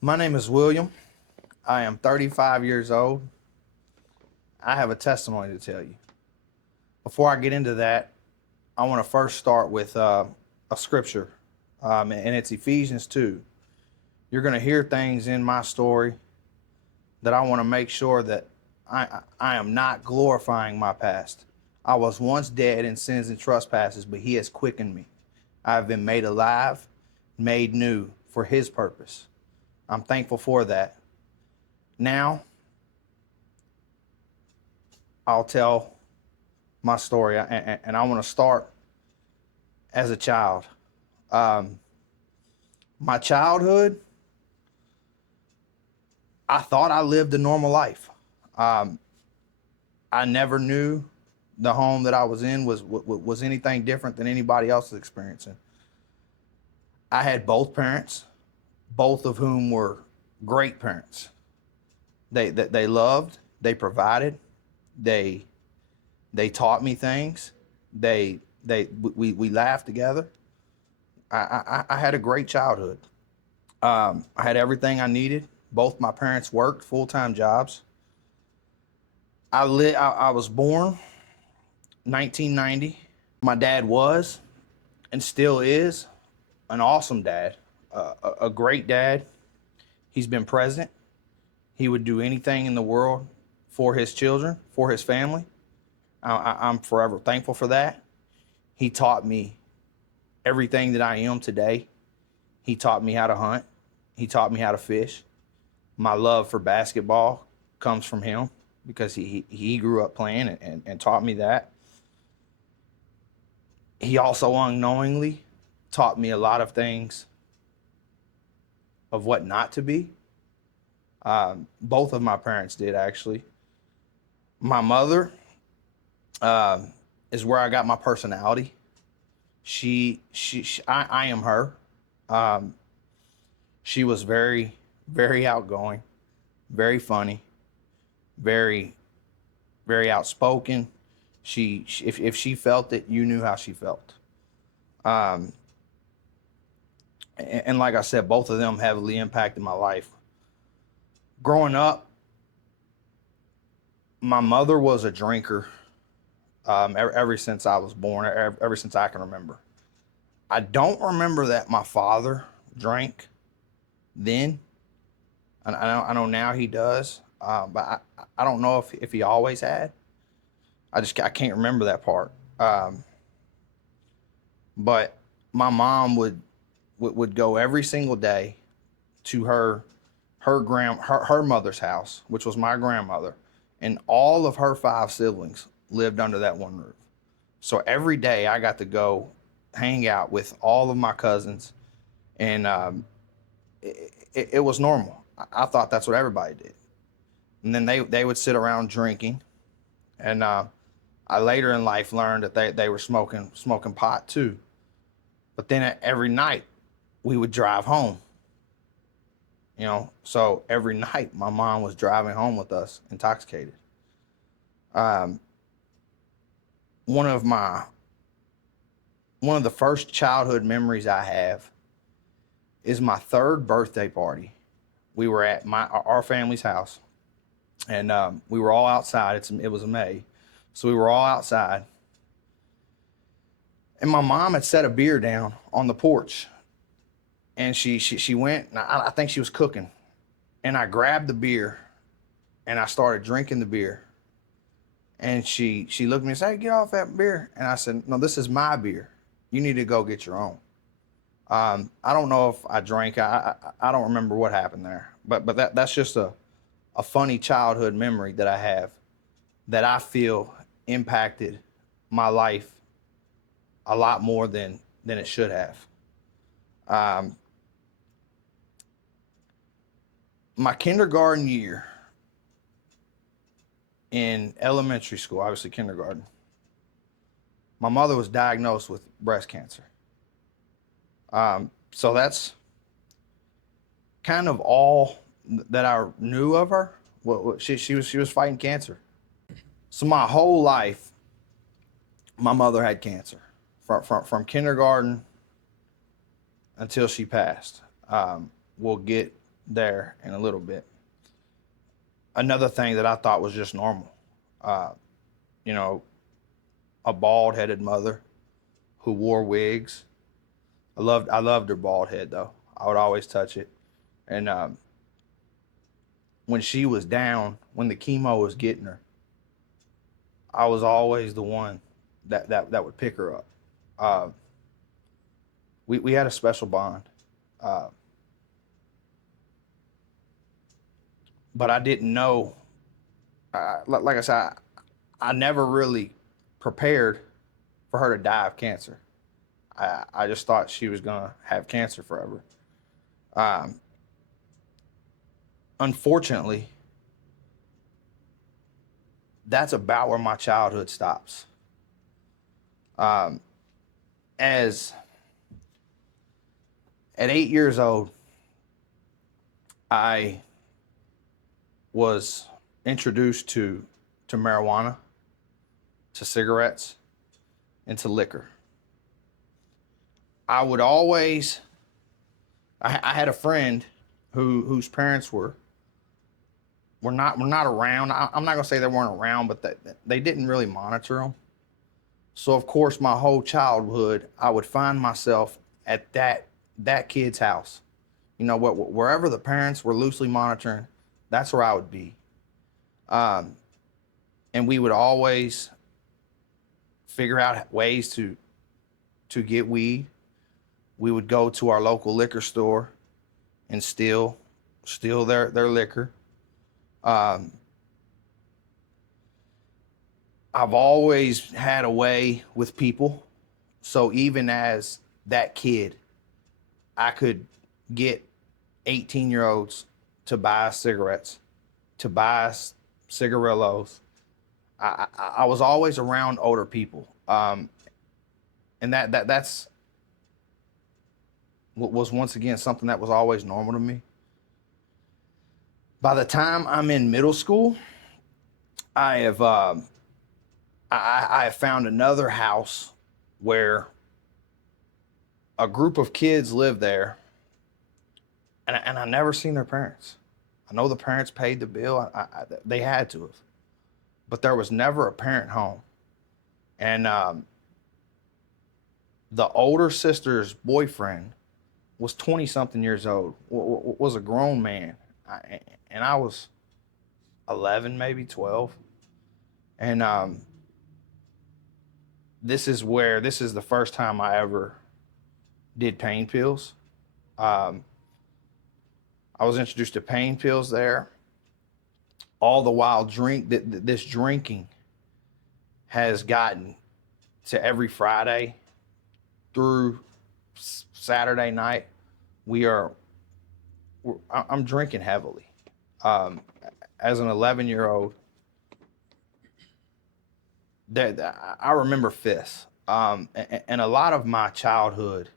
My name is William. I am 35 years old. I have a testimony to tell you. Before I get into that, I want to first start with a scripture, and it's Ephesians 2. You're going to hear things in my story that I want to make sure that I am not glorifying my past. I was once dead in sins and trespasses, but He has quickened me. I have been made alive, made new for His purpose. I'm thankful for that. Now, I'll tell my story, and I want to start as a child. Um, my childhood, I thought I lived a normal life. Um, I never knew the home that I was in was anything different than anybody else is experiencing. I had both parents, both of whom were great parents. They loved, they provided, they they taught me things. We laughed together. I had a great childhood. I had everything I needed. Both my parents worked full-time jobs. I was born 1990. My dad was and still is an awesome dad, a great dad. He's been present. He would do anything in the world for his children, for his family. I'm forever thankful for that. He taught me everything that I am today. He taught me how to hunt. He taught me how to fish. My love for basketball comes from him because he grew up playing and taught me that. He also unknowingly taught me a lot of things of what not to be. Both of my parents did, actually. My mother is where I got my personality. I am her. Um, she was very, very outgoing, very funny, very, very outspoken. If she felt it, you knew how she felt. Um, and like I said, both of them heavily impacted my life. Growing up, my mother was a drinker ever since I was born, ever since I can remember. I don't remember that my father drank then. I know now he does, but I don't know if he always had. I can't remember that part. But my mom would go every single day to her mother's house, which was my grandmother, and all of her five siblings lived under that one roof. So every day I got to go hang out with all of my cousins, and it was normal. I thought that's what everybody did. And then they would sit around drinking, and I later in life learned that they were smoking pot too. But then every night we would drive home. So every night my mom was driving home with us, intoxicated. Um, one of my one of the first childhood memories I have is my third birthday party. We were at our family's house, and we were all outside. It was May, so we were all outside. And my mom had set a beer down on the porch, and she went. And I think she was cooking, and I grabbed the beer, and I started drinking the beer. And she looked at me and said, "Hey, get off that beer." And I said, "No, this is my beer. You need to go get your own." I don't know if I drank. I don't remember what happened there. But that's just a funny childhood memory that I have that I feel impacted my life a lot more than it should have. Um, my kindergarten year in elementary school, obviously kindergarten, my mother was diagnosed with breast cancer. So that's kind of all that I knew of her. Well, she was fighting cancer. So my whole life, my mother had cancer from kindergarten until she passed. We'll get there in a little bit. Another thing that I thought was just normal, uh, you know, a bald-headed mother who wore wigs. I loved her bald head though. I would always touch it. And when she was down, when the chemo was getting her, I was always the one that would pick her up. Uh, we had a special bond, uh, but I didn't know. Like I said, I never really prepared for her to die of cancer. I just thought she was gonna have cancer forever. Um, Unfortunately, that's about where my childhood stops. Um, as at 8 years old, I was introduced to marijuana, to cigarettes, and to liquor. I would always. I had a friend whose parents were not around. I'm not gonna say they weren't around, but they didn't really monitor them. So of course, my whole childhood, I would find myself at that kid's house. Wherever the parents were loosely monitoring, that's where I would be. Um, and we would always figure out ways to get weed. We would go to our local liquor store and steal their liquor. Um, I've always had a way with people. So even as that kid, I could get 18-year-olds to buy cigarettes, to buy cigarillos. I was always around older people. And that's what was once again something that was always normal to me. By the time I'm in middle school, I have I have found another house where a group of kids live there, and I never seen their parents. I know the parents paid the bill. They had to have, but there was never a parent home. And the older sister's boyfriend was 20 something years old, was a grown man, and I was 11, maybe 12. And this is the first time I ever did pain pills. Um, I was introduced to pain pills there. All the while, this drinking has gotten to every Friday through Saturday night. I'm drinking heavily. Um, as an 11-year-old, I remember fists. And a lot of my childhood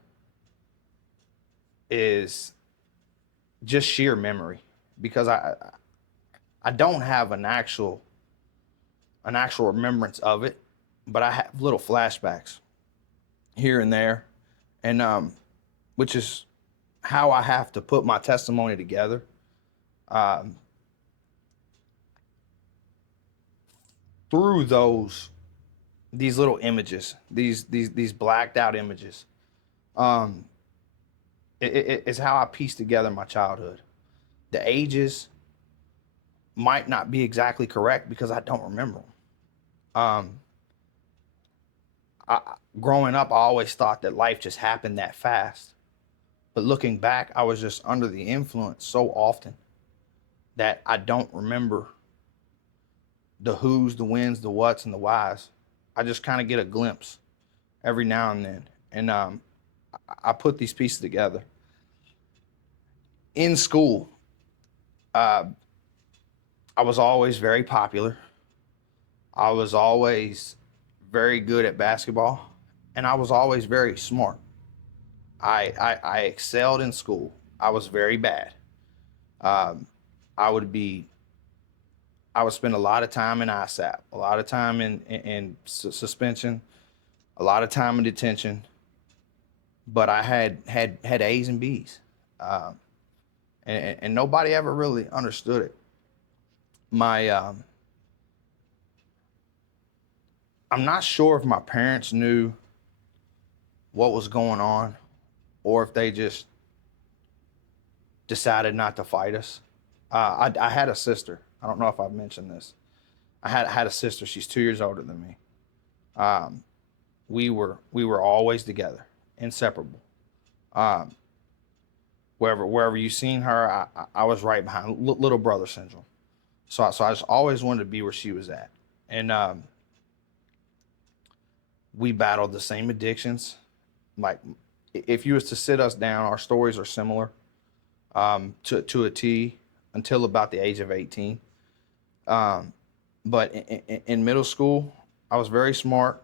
is just sheer memory because I don't have an actual remembrance of it, but I have little flashbacks here and there, and which is how I have to put my testimony together. Um, Through these little images, these blacked out images, um, it's how I piece together my childhood. The ages might not be exactly correct because I don't remember them. Growing up, I always thought that life just happened that fast. But looking back, I was just under the influence so often that I don't remember the who's, the whens, the whats, and the whys. I just kind of get a glimpse every now and then. And I put these pieces together. In school, uh, I was always very popular. I was always very good at basketball. And I was always very smart. I excelled in school. I was very bad. Um, I would be I would spend a lot of time in ISAP, a lot of time in suspension, a lot of time in detention. But I had A's and B's. Um, and nobody ever really understood it. My I'm not sure if my parents knew what was going on or if they just decided not to fight us. I had a sister. I don't know if I've mentioned this. I had a sister. She's 2 years older than me. Um, we were always together, inseparable. Um, wherever you seen her, I was right behind. Little brother syndrome. So I just always wanted to be where she was at, and we battled the same addictions. Like, if you was to sit us down, our stories are similar, to a T, until about the age of 18. Um, but in middle school, I was very smart,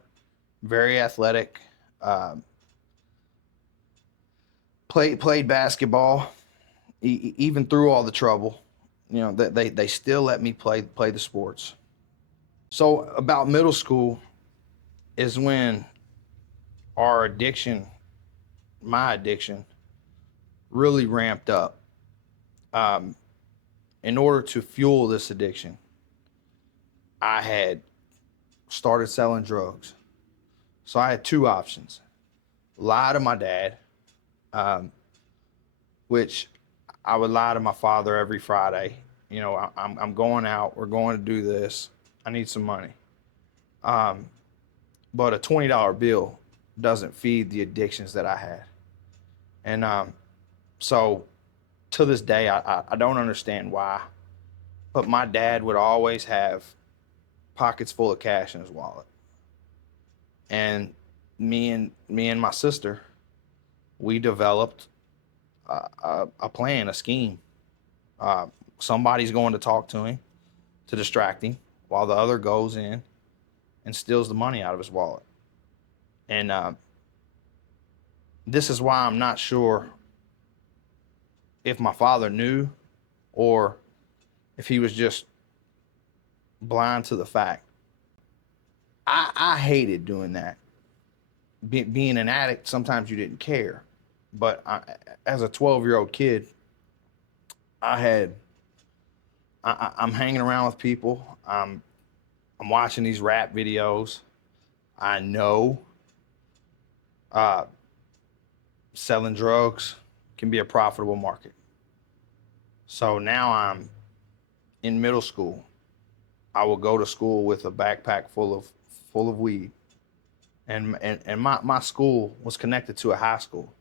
very athletic. Um, played basketball, even through all the trouble. They still let me play the sports. So about middle school is when our addiction, my addiction, really ramped up. Um, in order to fuel this addiction, I had started selling drugs. So I had two options: lie to my dad, um, which I would lie to my father every Friday. I'm going out. We're going to do this. I need some money. Um, but a $20 bill doesn't feed the addictions that I had. And so to this day, I don't understand why. But my dad would always have pockets full of cash in his wallet. And me and my sister, we developed a plan, a scheme. Uh, Somebody's going to talk to him to distract him, while the other goes in and steals the money out of his wallet. And this is why I'm not sure if my father knew or if he was just blind to the fact. I hated doing that. Being an addict, sometimes you didn't care. But as a 12-year-old kid, I had I'm hanging around with people. I'm watching these rap videos. I know uh, selling drugs can be a profitable market. So now I'm in middle school. I will go to school with a backpack full of weed, and my school was connected to a high school.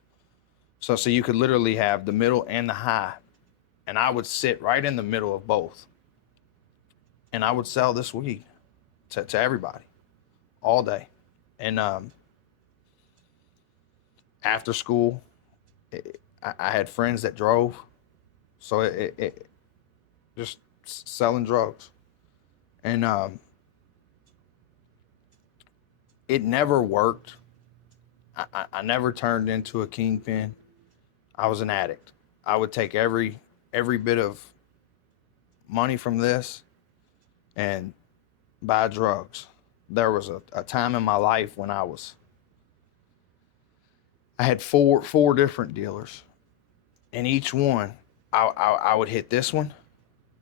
So you could literally have the middle and the high, and I would sit right in the middle of both, and I would sell this weed to everybody all day. And after school, I had friends that drove, so it just selling drugs, and it never worked. I never turned into a kingpin. I was an addict. I would take every bit of money from this and buy drugs. There was a time in my life when I had four different dealers, and each one I would hit this one,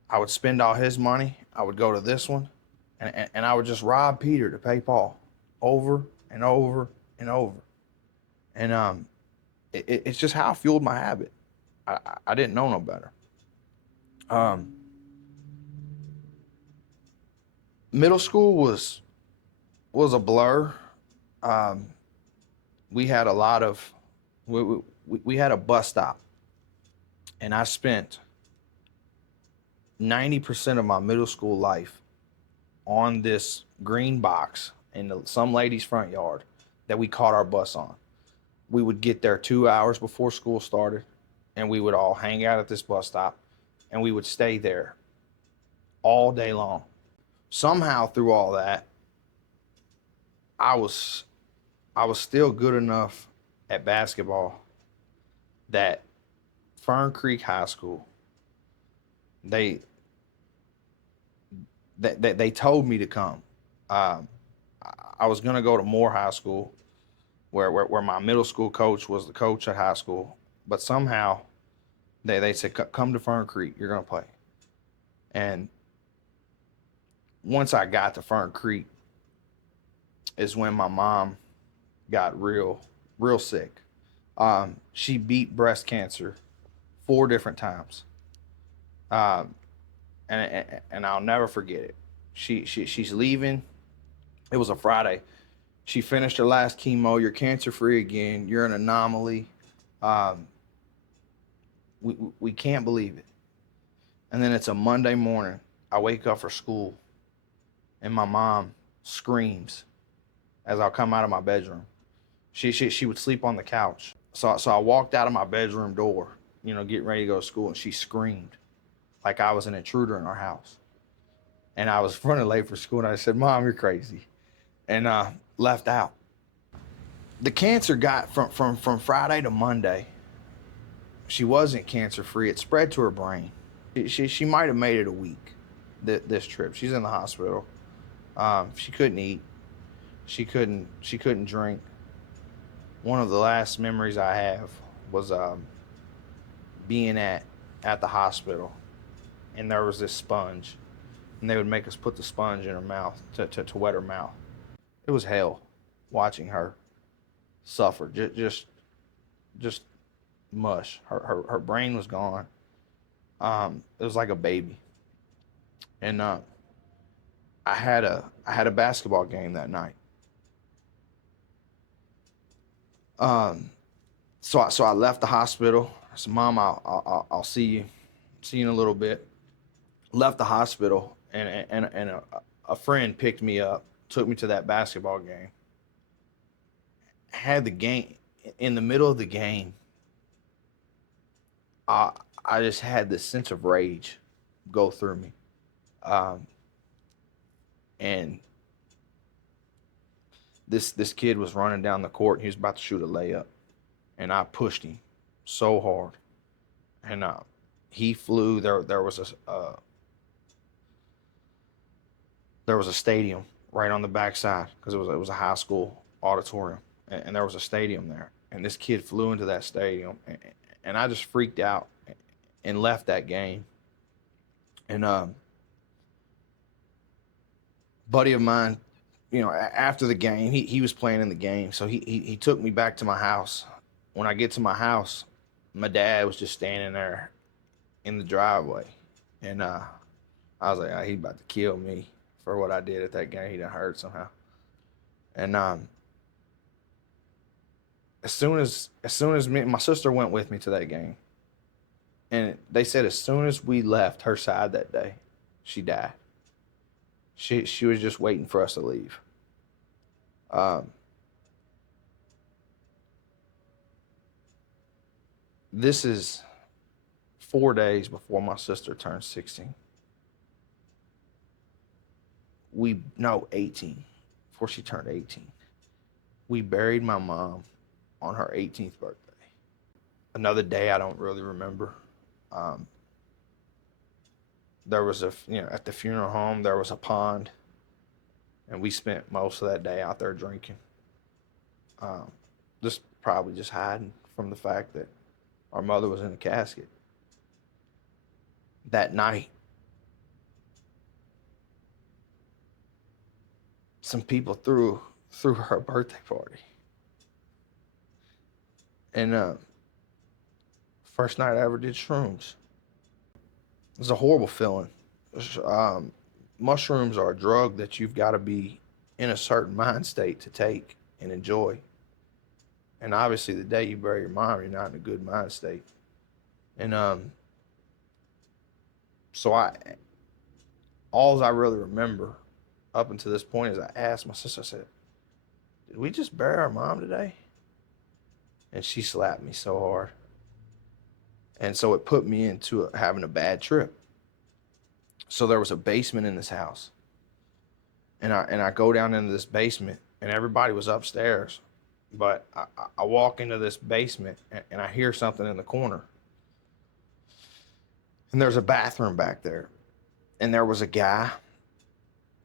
I would spend all his money, I would go to this one, and I would just rob Peter to pay Paul, over and over and over. And it's just how I fueled my habit. I didn't know no better. Um, Middle school was a blur. Um, we had a lot of we had a bus stop, and I spent 90% of my middle school life on this green box in some lady's front yard that we caught our bus on. We would get there 2 hours before school started, and we would all hang out at this bus stop, and we would stay there all day long. Somehow through all that, I was I was still good enough at basketball that Fern Creek High School, they they told me to come. Um, I was gonna go to Moore High School, where my middle school coach was the coach at high school, but somehow They said, come to Fern Creek, you're gonna play. And once I got to Fern Creek is when my mom got real sick. She beat breast cancer 4 different times. Um, and I'll never forget it. She's leaving. It was a Friday. She finished her last chemo. You're cancer free again. You're an anomaly. Um, we can't believe it. And then it's a Monday morning. I wake up for school, and my mom screams as I come out of my bedroom. She would sleep on the couch. So I walked out of my bedroom door, getting ready to go to school, and she screamed like I was an intruder in our house. And I was running late for school, and I said, "Mom, you're crazy," and left out. The cancer got from Friday to Monday. She wasn't cancer free. It spread to her brain. She might have made it a week. This trip, she's in the hospital. She couldn't eat. She couldn't drink. One of the last memories I have was being at the hospital, and there was this sponge, and they would make us put the sponge in her mouth to wet her mouth. It was hell watching her suffer. Just mush. Her brain was gone. It was like a baby. And I had a basketball game that night. So I left the hospital. I said, "Mom, I'll see you in a little bit." Left the hospital, and a friend picked me up, took me to that basketball game. Had the game in the middle of the game. I just had this sense of rage go through me, and this kid was running down the court, and he was about to shoot a layup, and I pushed him so hard, and he flew. There was a stadium right on the backside, because it was a high school auditorium, and there was a stadium there, and this kid flew into that stadium, and I just freaked out and left that game. And buddy of mine, after the game, he was playing in the game, so he took me back to my house. When I get to my house, my dad was just standing there in the driveway, and I was like, "Oh, he's about to kill me for what I did at that game. He done hurt somehow." And as soon as my sister went with me to that game, and they said as soon as we left her side that day, she died. She was just waiting for us to leave. This is 4 days before my sister turned 16. 18, before she turned 18. We buried my mom on her 18th birthday. Another day I don't really remember. There was at the funeral home, there was a pond, and we spent most of that day out there drinking. Probably just hiding from the fact that our mother was in a casket. That night, some people threw her birthday party. And first night I ever did shrooms. It was a horrible feeling. Mushrooms are a drug that you've got to be in a certain mind state to take and enjoy. And obviously the day you bury your mom, you're not in a good mind state. And so all I really remember up until this point is I asked my sister, I said, "Did we just bury our mom today?" And she slapped me so hard. And so it put me into having a bad trip. So there was a basement in this house. And I go down into this basement, and everybody was upstairs. But I walk into this basement, and I hear something in the corner. And there's a bathroom back there. And there was a guy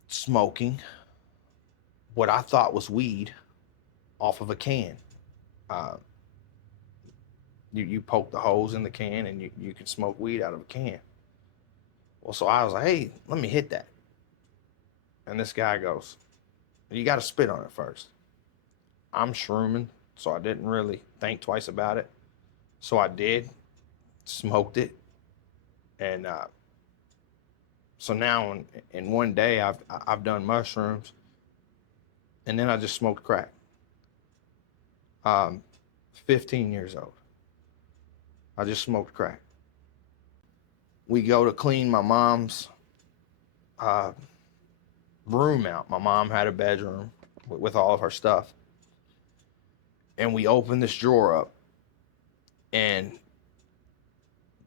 smoking what I thought was weed off of a can. You poke the holes in the can and you can smoke weed out of a can. Well, so I was like, hey, let me hit that. And this guy goes, you got to spit on it first. I'm shrooming, so I didn't really think twice about it. So I did, smoked it, and so now in one day I've done mushrooms, and then I just smoked crack. Um, 15 years old. I just smoked crack. We go to clean my mom's uh, room out. My mom had a bedroom with all of her stuff, and we opened this drawer up, and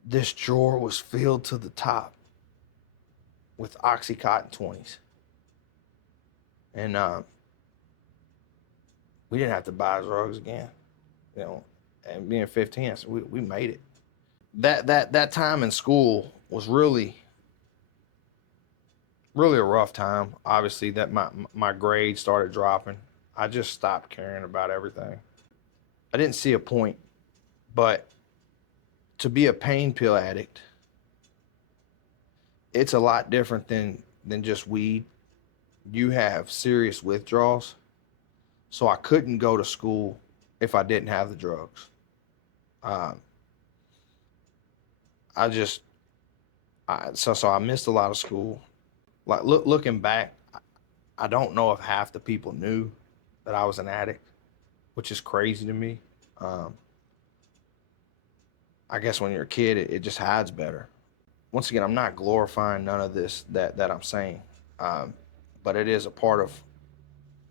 this drawer was filled to the top with Oxycontin 20s, and we didn't have to buy drugs again, you know. And being 15, I said, we made it. That time in school was really a rough time. Obviously, that my grades started dropping. I just stopped caring about everything. I didn't see a point, but to be a pain pill addict, it's a lot different than just weed. You have serious withdrawals, so I couldn't go to school if I didn't have the drugs. Um, I just so I missed a lot of school. Like looking back, I don't know if half the people knew that I was an addict, which is crazy to me. Um, I guess when you're a kid, it just hides better. Once again, I'm not glorifying none of this that I'm saying, um, but it is a part of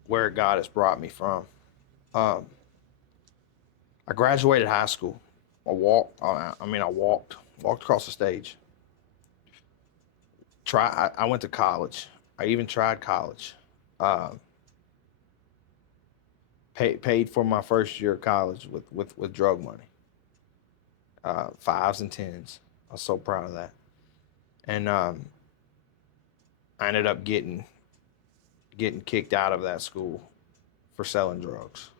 where God has brought me from. Um, I graduated high school. I walked across the stage. I went to college. I even tried college. Uh, paid for my first year of college with drug money, fives and tens. I was so proud of that. And I ended up getting kicked out of that school for selling drugs.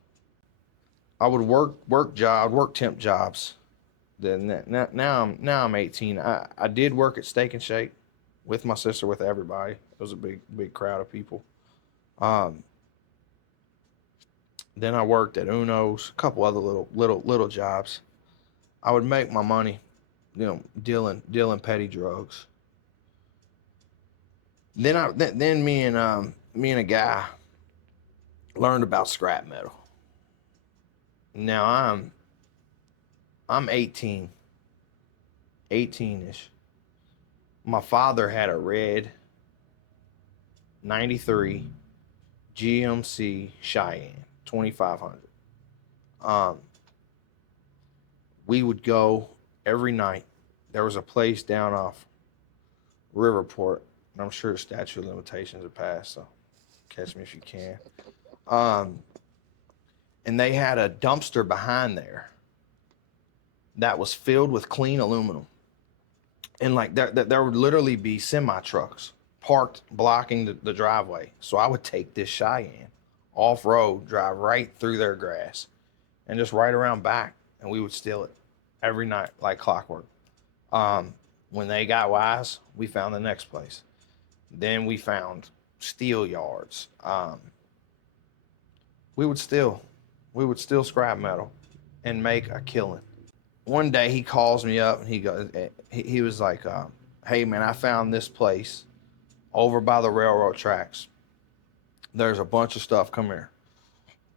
I would work temp jobs. Then now I'm 18. I did work at Steak and Shake with my sister, with everybody. It was a big crowd of people. Um, then I worked at Uno's, a couple other little jobs. I would make my money, dealing petty drugs. Then me and a guy learned about scrap metal. Now I'm 18ish. My father had a red 93 GMC Cheyenne 2500. Um, we would go every night. There was a place down off Riverport, and I'm sure the statute of limitations are passed, so catch me if you can. Um, and they had a dumpster behind there that was filled with clean aluminum. And like there would literally be semi trucks parked blocking the driveway. So I would take this Cheyenne off road, drive right through their grass, and just right around back, and we would steal it every night like clockwork. Um, when they got wise, we found the next place. Then we found steel yards. We would steal, we would steal scrap metal and make a killing. One day he calls me up and he was like, "Hey man, I found this place over by the railroad tracks. There's a bunch of stuff. Come here."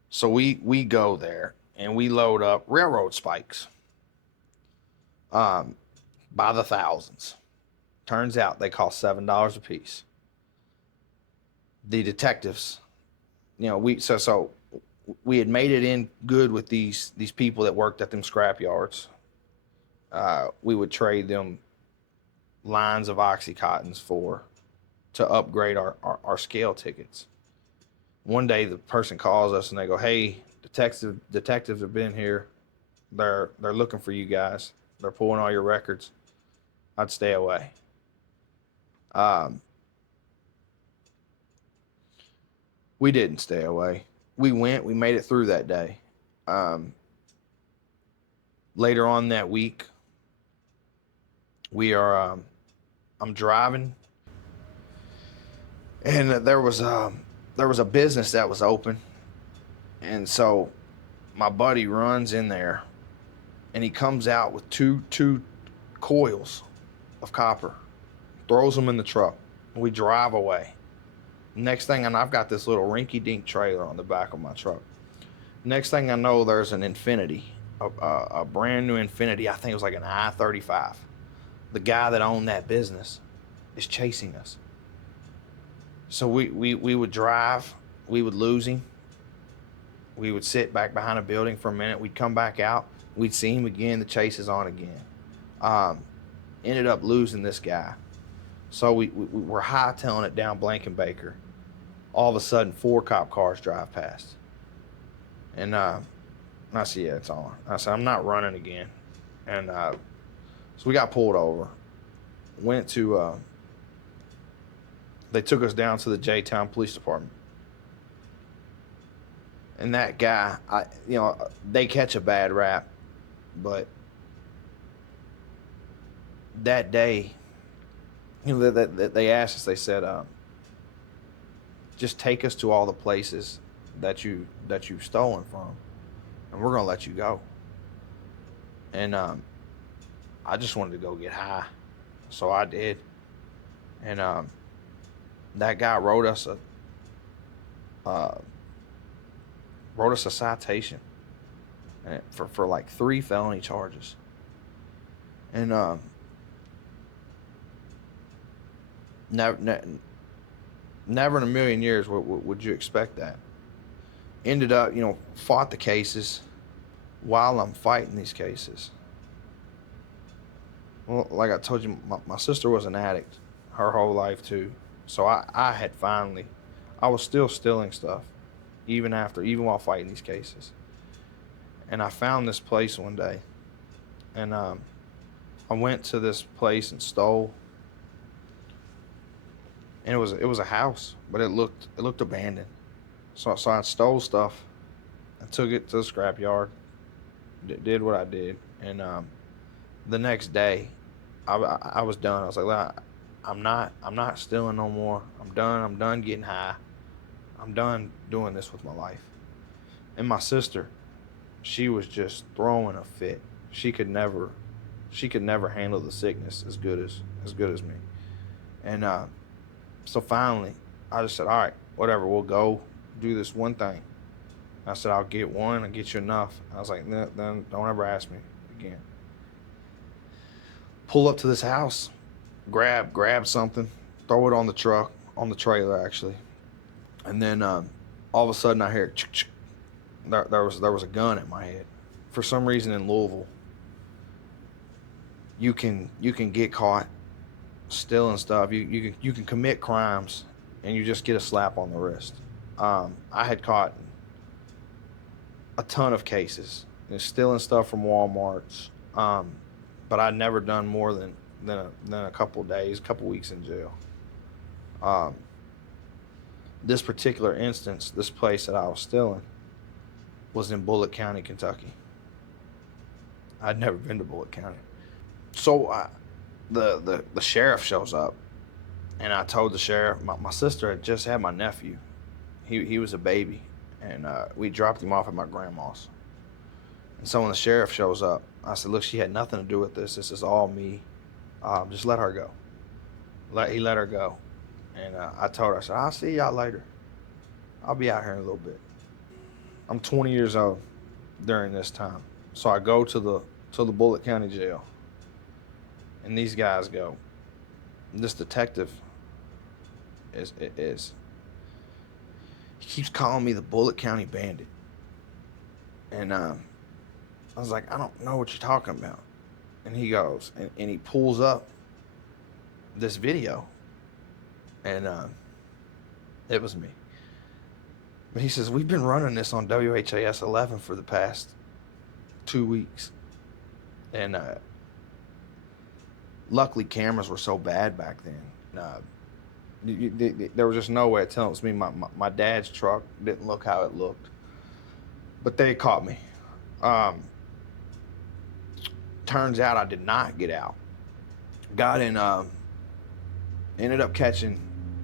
So we go there and we load up railroad spikes, um, by the thousands. Turns out they cost $7 a piece. The detectives, so we had made it in good with these people that worked at them scrap yards. We would trade them lines of Oxycontins to upgrade our scale tickets. One day the person calls us and they go, "Hey, detectives have been here. They're looking for you guys. They're pulling all your records." I'd stay away. Um, we didn't stay away. We went. We made it through that day. Um, Later on that week, we are I'm driving, and there was a business that was open, and so my buddy runs in there, and he comes out with two coils of copper, throws them in the truck, and we drive away. Next thing I know, I've got this little rinky-dink trailer on the back of my truck. Next thing I know, there's an Infiniti, a brand new Infiniti. I think it was like an I-35. The guy that owned that business is chasing us. So we would drive, we would lose him. We would sit back behind a building for a minute. We'd come back out. We'd see him again. The chase is on again. Ended up losing this guy. So we were hightailing it down Blankenbaker. All of a sudden, 4 cop cars drive past. And I said, yeah, it's on. I said, I'm not running again. And so we got pulled over. Went to, they took us down to the J-Town Police Department. And that guy, they catch a bad rap, but that day, they asked us, they said, just take us to all the places that you've stolen from, and we're gonna let you go. And I just wanted to go get high, so I did. And that guy wrote us a citation for like 3 felony charges. And never in a million years would you expect that. Ended up, fought the cases. While I'm fighting these cases, well, like I told you, my sister was an addict her whole life too. So I was still stealing stuff, even while fighting these cases. And I found this place one day, and I went to this place and stole. And it was a house, but it looked abandoned. So I stole stuff. I took it to the scrapyard. Did what I did, and the next day, I was done. I was like, I'm not stealing no more. I'm done getting high. I'm done doing this with my life. And my sister, she was just throwing a fit. She could never handle the sickness as good as me. And so finally, I just said, all right, whatever, we'll go do this one thing. I said, I'll get one, I'll get you enough. I was like, then don't ever ask me again. Pull up to this house, grab something, throw it on the truck, on the trailer actually. And then all of a sudden I hear, there was a gun at my head. For some reason in Louisville, you can get caught stealing stuff. You can commit crimes and you just get a slap on the wrist. I had caught a ton of cases, stealing stuff from Walmarts, but I'd never done more than a couple of days, couple weeks in jail. This particular instance, this place that I was stealing, was in Bullitt County, Kentucky. I'd never been to Bullitt County. So the sheriff shows up, and I told the sheriff, my sister had just had my nephew. He was a baby, and we dropped him off at my grandma's. And so when the sheriff shows up, I said, look, she had nothing to do with this. This is all me. Just let her go. He let her go. And I told her, I said, I'll see y'all later. I'll be out here in a little bit. I'm 20 years old during this time. So I go to the Bullitt County jail. And these guys go, this detective is he keeps calling me the Bullitt County Bandit. And I was like, I don't know what you're talking about. And he goes, and he pulls up this video. And it was me. But he says, we've been running this on WHAS 11 for the past 2 weeks. And luckily cameras were so bad back then. There was just no way of telling it was me. My dad's truck didn't look how it looked. But they caught me. Turns out I did not get out. Got in, ended up catching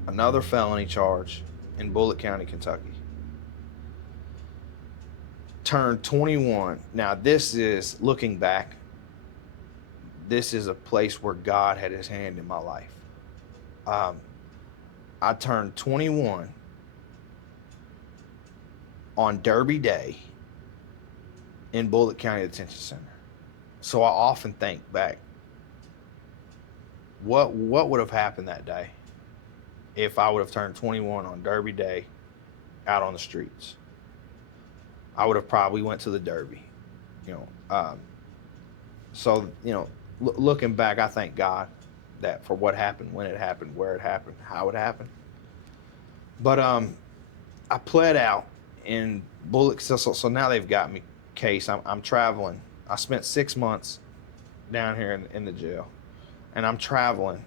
another felony charge in Bullitt County, Kentucky. Turned 21. Now, this is, looking back, this is a place where God had his hand in my life. I turned 21 on Derby Day in Bullitt County Detention Center. So I often think back, what would have happened that day if I would have turned 21 on Derby Day out on the streets? I would have probably went to the Derby, you know. So, you know, looking back, I thank God that for what happened, when it happened, where it happened, how it happened. But I pled out in Bullitt. So now they've got me case. I'm traveling. I spent 6 months down here in the jail, and I'm traveling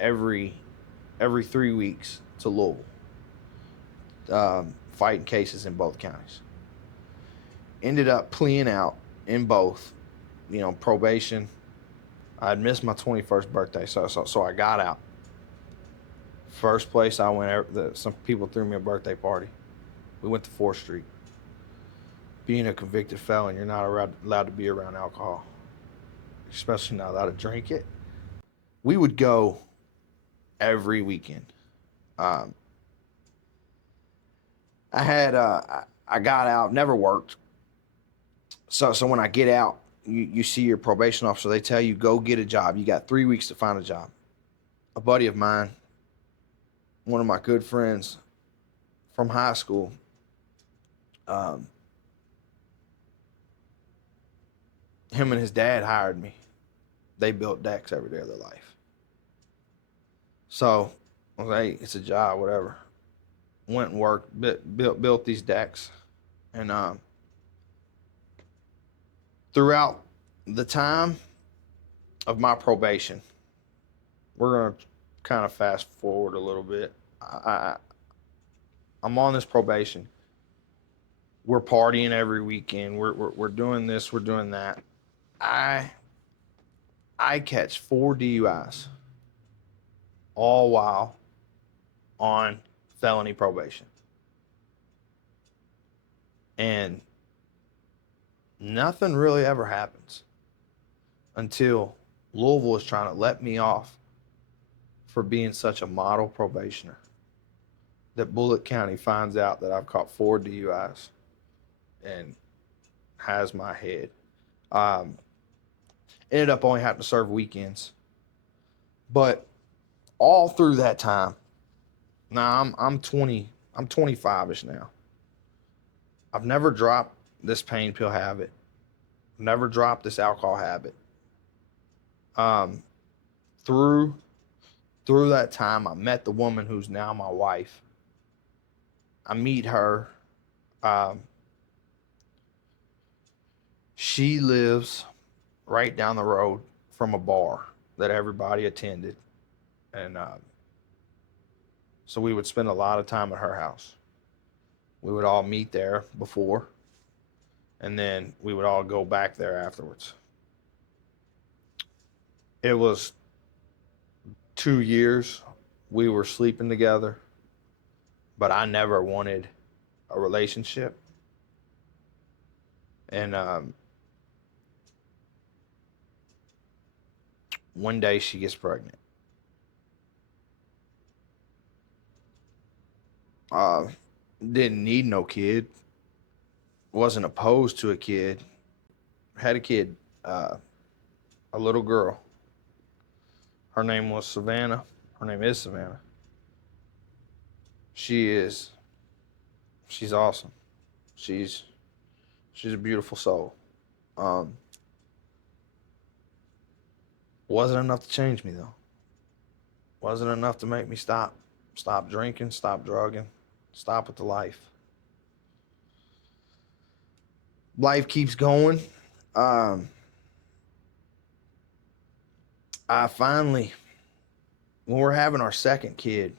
every 3 weeks to Louisville, fighting cases in both counties. Ended up pleading out in both, you know, probation. I'd missed my 21st birthday, so I got out. First place I went, some people threw me a birthday party. We went to 4th Street. Being a convicted felon, you're not allowed to be around alcohol, especially not allowed to drink it. We would go every weekend. I got out, never worked. So when I get out, you see your probation officer. They tell you, go get a job. You got 3 weeks to find a job. A buddy of mine, one of my good friends from high school, him and his dad hired me. They built decks every day of their life. So I was like, hey, it's a job, whatever. Went and worked, built these decks. And throughout the time of my probation, we're going to kind of fast forward a little bit. I'm on this probation. We're partying every weekend. We're doing this, we're doing that. I catch 4 DUIs, all while on felony probation. And nothing really ever happens until Louisville is trying to let me off for being such a model probationer, that Bullitt County finds out that I've caught 4 DUIs and has my head. Ended up only having to serve weekends. But all through that time, now I'm 25-ish now. I've never dropped this pain pill habit. Never dropped this alcohol habit. Through that time, I met the woman who's now my wife. I meet her. She lives right down the road from a bar that everybody attended. And so we would spend a lot of time at her house. We would all meet there before, and then we would all go back there afterwards. It was 2 years we were sleeping together, but I never wanted a relationship. And one day she gets pregnant. Didn't need no kid. Wasn't opposed to a kid. Had a kid, a little girl. Her name was Savannah. Her name is Savannah. She's awesome. She's a beautiful soul. Wasn't enough to change me though. Wasn't enough to make me stop drinking, stop drugging, stop with the life. Life keeps going. I finally, when we're having our second kid,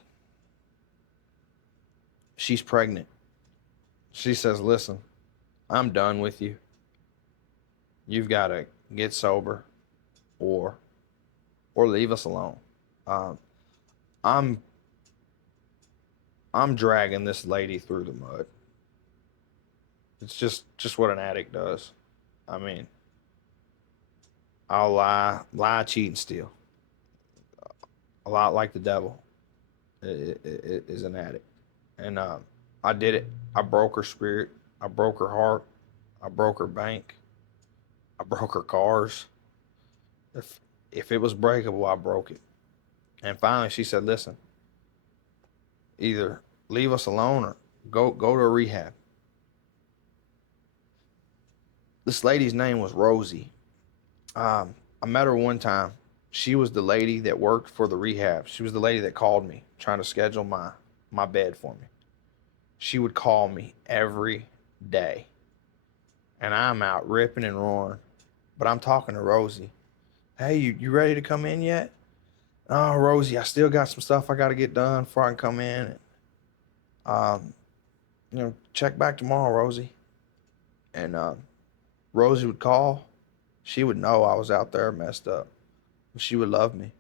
she's pregnant. She says, listen, I'm done with you. You've got to get sober, or leave us alone. Um, I'm I'm dragging this lady through the mud. It's just what an addict does. I mean, I'll lie, cheat, and steal. A lot like the devil is an addict. And I did it. I broke her spirit. I broke her heart. I broke her bank. I broke her cars. If it was breakable, I broke it. And finally, she said, "Listen, either leave us alone or go to a rehab." This lady's name was Rosie. I met her one time. She was the lady that worked for the rehab. She was the lady that called me trying to schedule my bed for me. She would call me every day, and I'm out ripping and roaring. But I'm talking to Rosie. "Hey, you ready to come in yet?" "Oh, Rosie, I still got some stuff I got to get done before I can come in. Um, check back tomorrow, Rosie." And Rosie would call. She would know I was out there messed up. She would love me.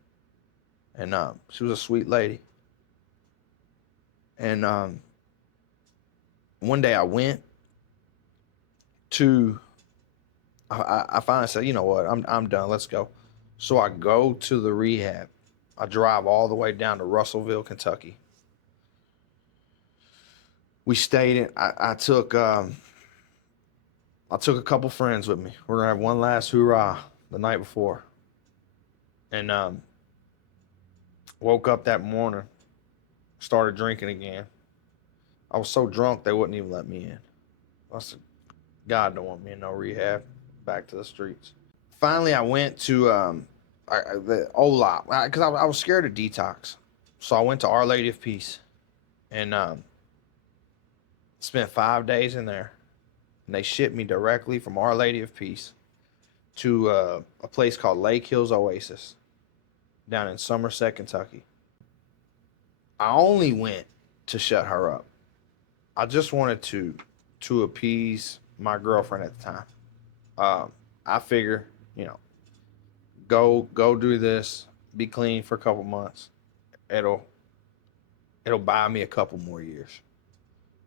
And she was a sweet lady. And one day I went to, I finally said, "You know what, I'm done, let's go." So I go to the rehab. I drive all the way down to Russellville, Kentucky. We stayed in, I took a couple friends with me. We're gonna have one last hoorah the night before. And woke up that morning, started drinking again. I was so drunk they wouldn't even let me in. I said, "God don't want me in no rehab. Back to the streets." Finally, I went to the OLOP because I was scared of detox. So I went to Our Lady of Peace and spent 5 days in there. And they shipped me directly from Our Lady of Peace to a place called Lake Hills Oasis down in Somerset, Kentucky. I only went to shut her up. I just wanted to appease my girlfriend at the time. I figure, you know, go do this, be clean for a couple months. It'll buy me a couple more years.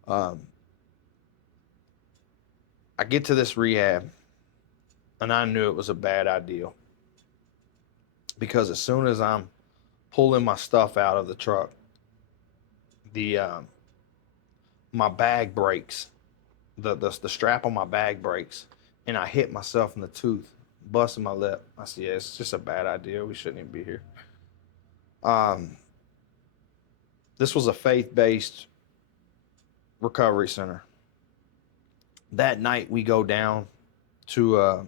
Um, I get to this rehab, and I knew it was a bad idea because as soon as I'm pulling my stuff out of the truck, the my bag breaks, the strap on my bag breaks, and I hit myself in the tooth, busting my lip. I said, "Yeah, it's just a bad idea. We shouldn't even be here." Um, this was a faith-based recovery center. That night we go down to a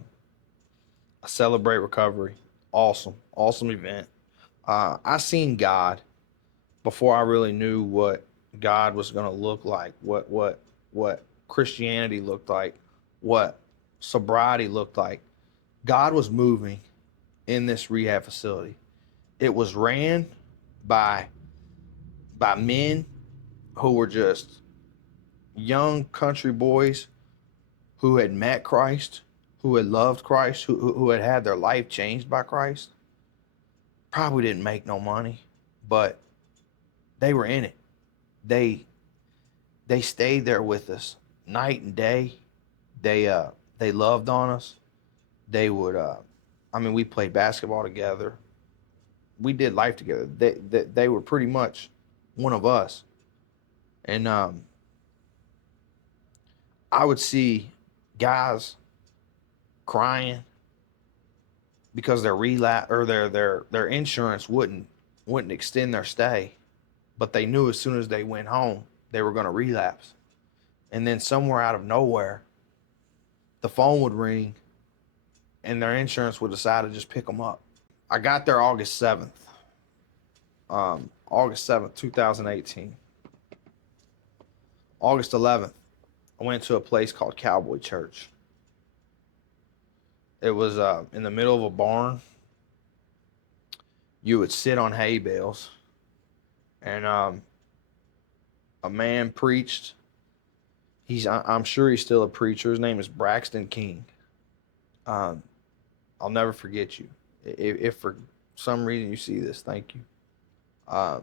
celebrate recovery. Awesome event. I seen God before I really knew what God was going to look like, what Christianity looked like, what sobriety looked like. God was moving in this rehab facility. It was ran by men who were just young country boys who had met Christ, who had loved Christ, who had their life changed by Christ. Probably didn't make no money, but they were in it. They stayed there with us night and day. They loved on us. They would we played basketball together. We did life together. They were pretty much one of us. And I would see guys crying because their relapse or their insurance wouldn't extend their stay, but they knew as soon as they went home they were going to relapse. And then somewhere out of nowhere, the phone would ring, and their insurance would decide to just pick them up. I got there August 7th, 2018. August 11th, I went to a place called Cowboy Church. It was in the middle of a barn. You would sit on hay bales, and a man preached. I'm sure he's still a preacher. His name is Braxton King. Um, I'll never forget you. If for some reason you see this, thank you. Uh,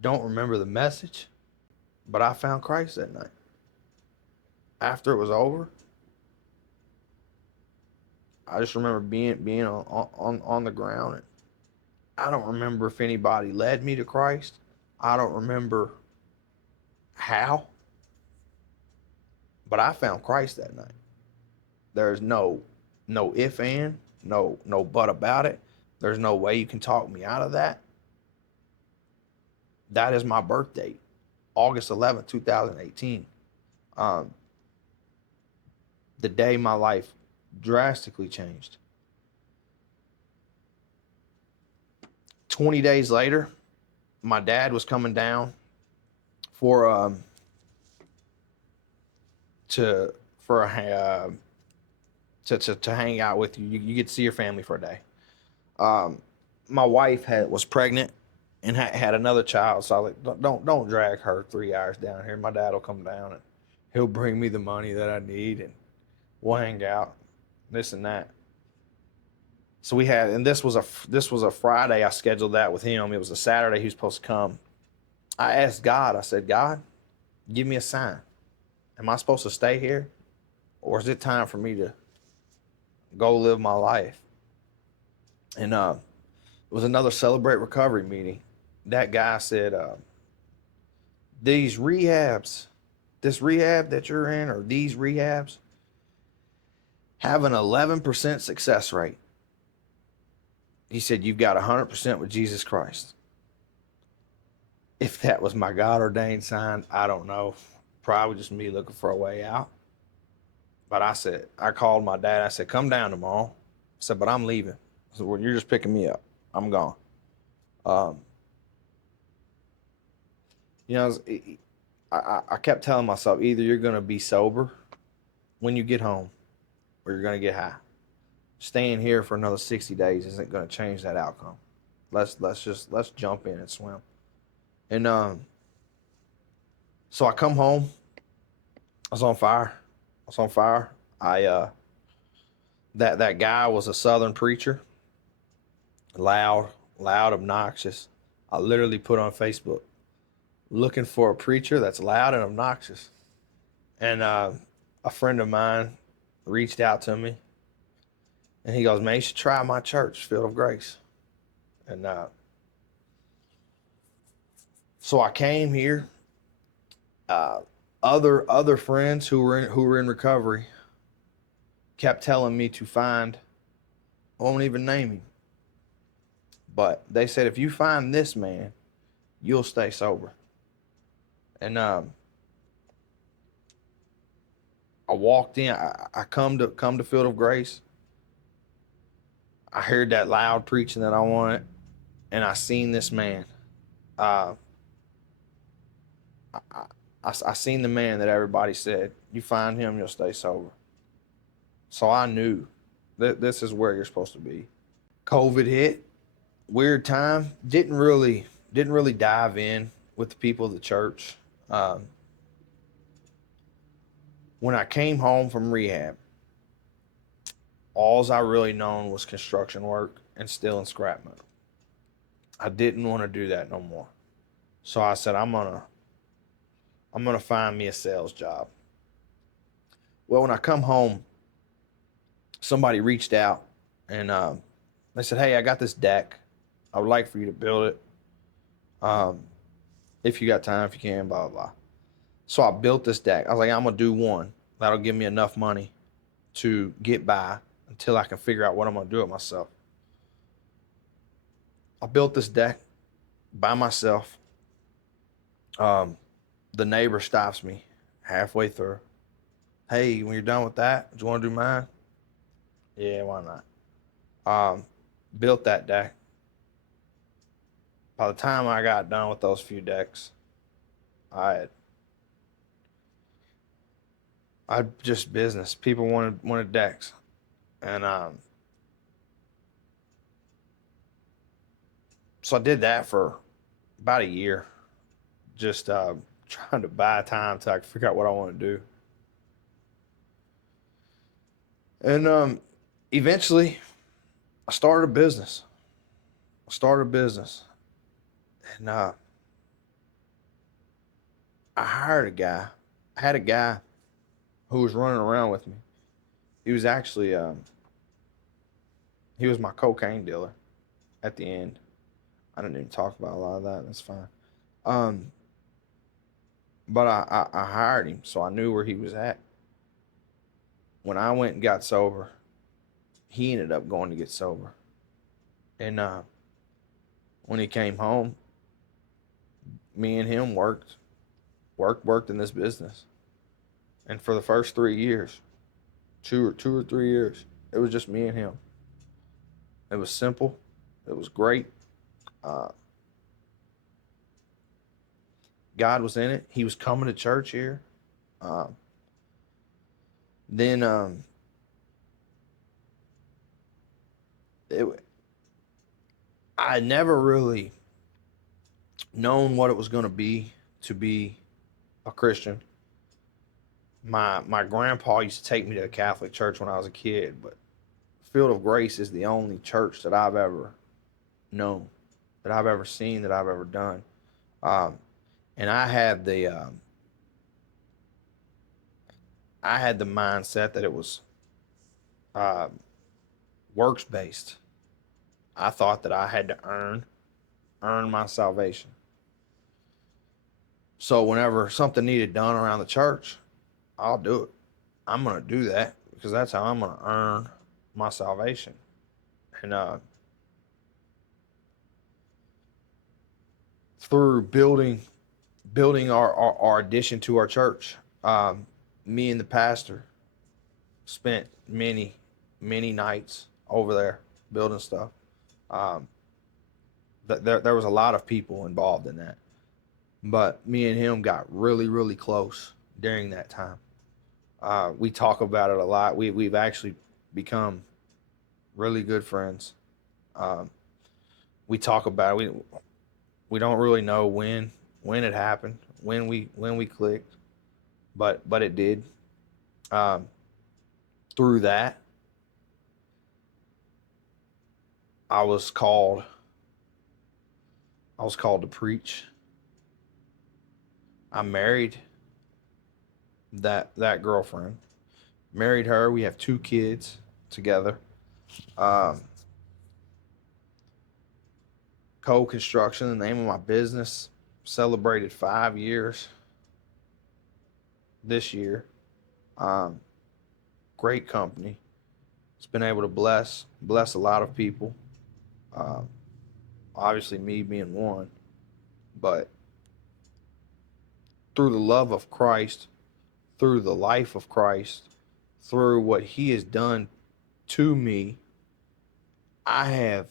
don't remember the message, but I found Christ that night. After it was over, I just remember being on the ground. And I don't remember if anybody led me to Christ. I don't remember how, but I found Christ that night. There's no if and no but about it. There's no way you can talk me out of that. That is my birth date, August 11th, 2018. Um, the day my life drastically changed. 20 days later, my dad was coming down for to for a to hang out with you. You get to see your family for a day. My wife was pregnant and had another child, so I was like, don't drag her 3 hours down here. My dad will come down and he'll bring me the money that I need, and we'll hang out, this and that. So we had, and this was a Friday. I scheduled that with him. It was a Saturday. He was supposed to come. I asked God. I said, God, give me a sign. Am I supposed to stay here, or is it time for me to go live my life? And it was another Celebrate Recovery meeting. That guy said, these rehabs, this rehab that you're in, or these rehabs, have an 11% success rate. He said, you've got 100% with Jesus Christ. If that was my God ordained sign, I don't know. Probably just me looking for a way out. But I called my dad. I said, come down tomorrow. I said, but I'm leaving. I said, well, you're just picking me up. I'm gone. I kept telling myself, either you're going to be sober when you get home, or you're going to get high. Staying here for another 60 days isn't going to change that outcome. Let's jump in and swim. And so I come home. I was on fire. That guy was a Southern preacher. Loud, obnoxious. I literally put on Facebook, looking for a preacher that's loud and obnoxious. And a friend of mine reached out to me, and he goes, man, you should try my church, Field of Grace. And so I came here. Other friends who were in recovery kept telling me to find, I won't even name him, but they said, if you find this man, you'll stay sober. And I walked in. I come to Field of Grace. I heard that loud preaching that I wanted, and I seen this man. I seen the man that everybody said, you find him, you'll stay sober. So I knew that this is where you're supposed to be. COVID hit, weird time. Didn't really dive in with the people of the church. When I came home from rehab, all I really known was construction work and stealing scrap metal. I didn't want to do that no more. So I said, I'm gonna find me a sales job. Well, when I come home, somebody reached out and they said, hey, I got this deck. I would like for you to build it. If you got time, if you can, blah, blah, blah. So I built this deck. I was like, I'm gonna do one. That'll give me enough money to get by until I can figure out what I'm gonna do with myself. I built this deck by myself. The neighbor stops me halfway through. Hey, when you're done with that, do you want to do mine? Yeah, why not? Built that deck. By the time I got done with those few decks, I just business. People wanted decks, and so I did that for about a year, just trying to buy time till I could figure out what I want to do. And eventually, I started a business. And I hired a guy. I had a guy who was running around with me. He was actually he was my cocaine dealer at the end. I didn't even talk about a lot of that. That's fine. Um, but I hired him, so I knew where he was at. When I went and got sober, he ended up going to get sober. And when he came home, me and him worked in this business. And for the first 3 years, two or 3 years, it was just me and him. It was simple. It was great. Uh, God was in it. He was coming to church here. Um, then it, I never really known what it was going to be a Christian. My grandpa used to take me to a Catholic church when I was a kid, but Field of Grace is the only church that I've ever known, that I've ever seen, that I've ever done. Um, and I had the mindset that it was uh, works based. I thought that I had to earn my salvation. So whenever something needed done around the church, I'll do it. I'm gonna do that because that's how I'm gonna earn my salvation. And through building our addition to our church, me and the pastor spent many nights over there building stuff. Um, there was a lot of people involved in that, but me and him got really close during that time. We talk about it a lot. We've actually become really good friends. Um, we talk about it. We don't really know when it happened, when we clicked, but it did. Um, through that, I was called. I was called to preach. I married that girlfriend. Married her. We have 2 kids together. Um, Co-construction, the name of my business, celebrated 5 years this year. Um, Great company. It's been able to bless a lot of people. Um, Obviously, me being one, but through the love of Christ, through the life of Christ, through what He has done to me, I have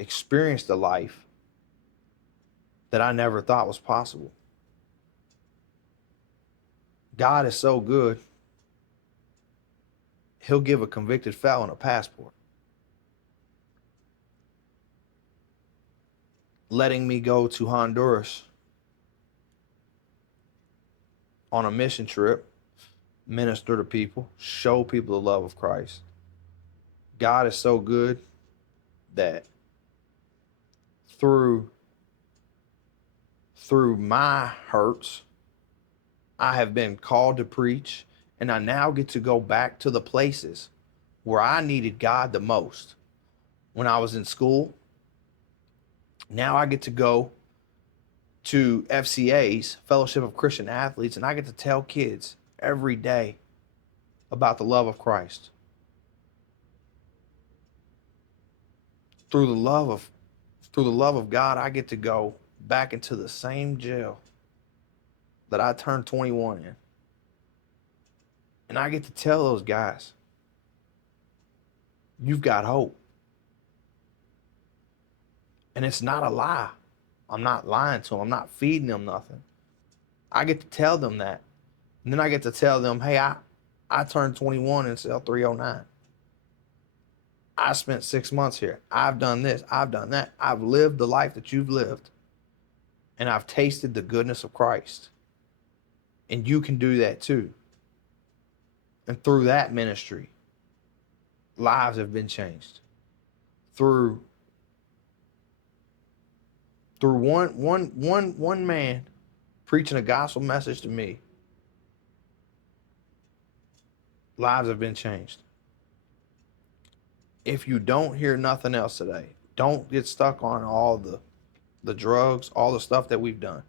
experienced a life that I never thought was possible. God is so good, He'll give a convicted felon a passport, letting me go to Honduras on a mission trip, minister to people, show people the love of Christ. God is so good that through my hurts, I have been called to preach, and I now get to go back to the places where I needed God the most. When I was in school, now I get to go to FCA's, Fellowship of Christian Athletes, and I get to tell kids every day about the love of Christ. Through the love of God, I get to go back into the same jail that I turned 21 in. And I get to tell those guys, you've got hope. And it's not a lie. I'm not lying to them. I'm not feeding them nothing. I get to tell them that. And then I get to tell them, hey, I turned 21 in cell 309. I spent 6 months here. I've done this. I've done that. I've lived the life that you've lived. And I've tasted the goodness of Christ. And you can do that too. And through that ministry, lives have been changed. through one man preaching a gospel message to me, lives have been changed. If you don't hear nothing else today, don't get stuck on all the drugs, all the stuff that we've done.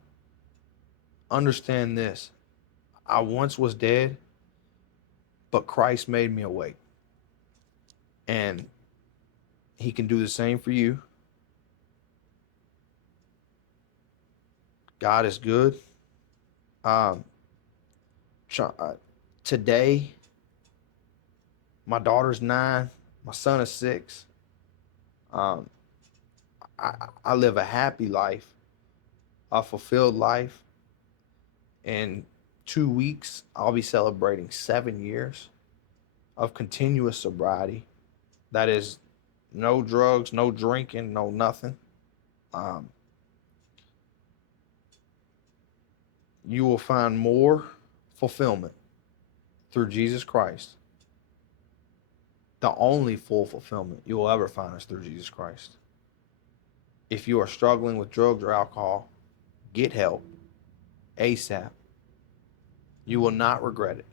Understand this. I once was dead, but Christ made me awake. And he can do the same for you. God is good. Um, Today, my daughter's 9, my son is 6. Um, I live a happy life, a fulfilled life. In 2 weeks, I'll be celebrating 7 years of continuous sobriety. That is no drugs, no drinking, no nothing. Um, you will find more fulfillment through Jesus Christ. The only full fulfillment you will ever find is through Jesus Christ. If you are struggling with drugs or alcohol, get help ASAP. You will not regret it.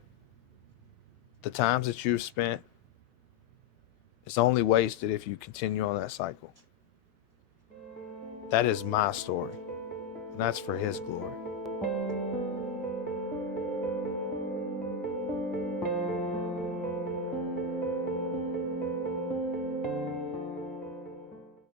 The times that you've spent is only wasted if you continue on that cycle. That is my story, and that's for his glory.